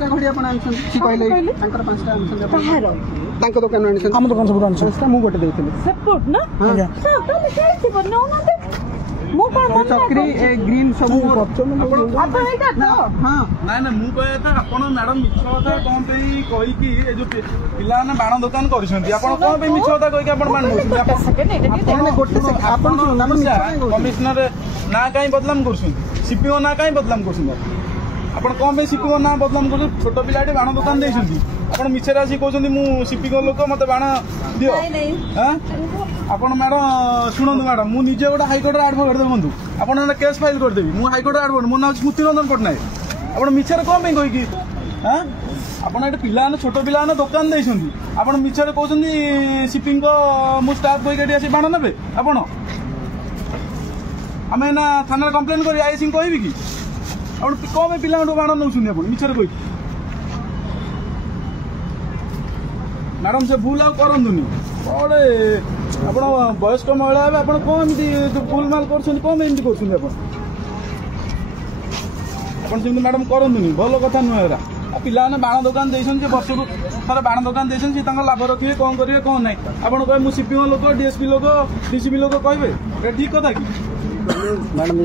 5टा घड़ी आपण आनछन सी कहले तांकर 5टा आनछन तांको दुकान आनछन हम दुकान सब आनछन मु गोटे देथिले सपोर्ट ना हां तो चलती बनो ना मु का चक्री ए ग्रीन सब अब एटा तो हां ना मु कहया था आपण मैडम मिछ कथा कोन पे कहि कि ए जो पिला ना बाण दुकान करछंती आपण कोन पे मिछ कथा कहि कि आपण बाण नउछंती आपण गोटे आपण कमिश्नर ना काई बदलाम करछंती सीपीओ ना काई बदलाम करछंती आपण कोन पे सीपीओ ना बदलाम कर छोट पिलाटे बाण दुकान देछंती आपण मिछ रासी कहछंती मु सीपीओ लोक मते बाण दियो हां आपण मैडम शुणु मैडम मु निजे गोटे हाईकोर्ट एडवोकेट देखु आपण केस फाइल करदेवी मु हाईकोर्ट एडवोकेट मो ना स्मृति रंजन पट्टनायक आपण मिछरे कौन पे कहि हां आपण एटे पिला छोट पिला दुकान देछंती आपण मिछरे कहउछंती शिपिंग को मु स्टाफ कहि केटी आसी बाण नेबे आपण आमे ना थाना कंप्लेन करी आईसी कहबी कि आपण कौन पे पिला बाण नउछंती आपण मिछरे कहि मैडम से भूल आ करंदुनी बड़े आपण वयस्क महिला है आपण कौन भूल माल कर मैडम करंदुनी भल कथा नुहे पिला बाण दुकान देसन वर्ष को थोड़ा बाण दुकान देसन लाभ रखिए कौन करेंगे कौन ना आपड़ कहे मुझे सीपीओ लोक डीएसपी लोक डीसीपी लोक कहे ठीक कथा कि मैडम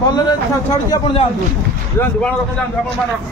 भल छाड़ी आप जातु बाण रख जातु बाण रख